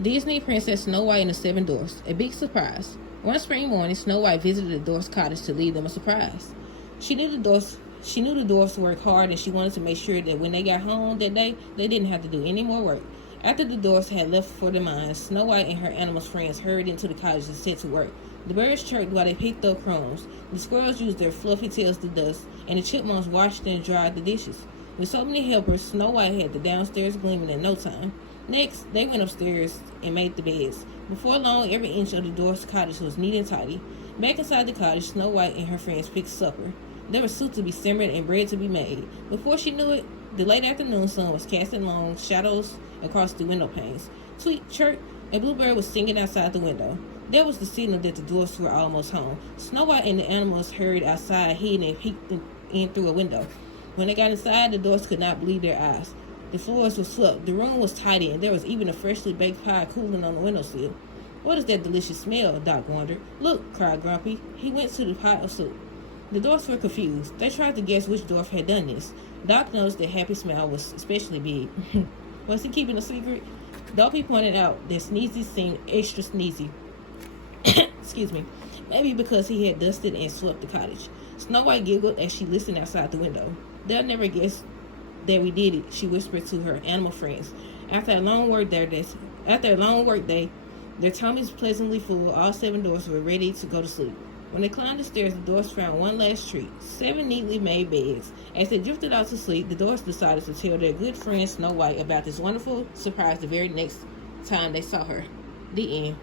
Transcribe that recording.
Disney Princess Snow White and the Seven Dwarfs. A big surprise. One spring morning, Snow White visited the dwarf's cottage to leave them a surprise. She knew the dwarfs worked hard, and she wanted to make sure that when they got home that day, they didn't have to do any more work. After the dwarfs had left for the mines, Snow White and her animals friends hurried into the cottage and set to work. The birds chirped while they picked up crumbs. The squirrels used their fluffy tails to dust, and the chipmunks washed and dried the dishes. With so many helpers, Snow White had the downstairs gleaming in no time. Next, they went upstairs and made the beds. Before long, every inch of the dwarf's cottage was neat and tidy. Back inside the cottage, Snow White and her friends picked supper. There was soup to be simmered and bread to be made. Before she knew it, the late afternoon sun was casting long shadows across the window panes. Tweet, chirp, a bluebird was singing outside the window. That was the signal that the dwarfs were almost home. Snow White and the animals hurried outside, hidden and peeked in through a window. When they got inside, the dwarfs could not believe their eyes. The floors were swept, the room was tidy, and there was even a freshly baked pie cooling on the windowsill. "What is that delicious smell?" Doc wondered. "Look," cried Grumpy. He went to the pot of soup. The dwarfs were confused. They tried to guess which dwarf had done this. Doc noticed that Happy's smile was especially big. Was he keeping a secret? Dopey pointed out that Sneezy seemed extra sneezy. Excuse me. Maybe because he had dusted and swept the cottage. Snow White giggled as she listened outside the window. "They'll never guess that we did it," she whispered to her animal friends. After a long work day, their tummies pleasantly full, all seven dwarfs were ready to go to sleep. When they climbed the stairs, the dwarfs found one last treat: 7 neatly made beds. As they drifted out to sleep, the dwarfs decided to tell their good friend Snow White about this wonderful surprise the very next time they saw her. The end.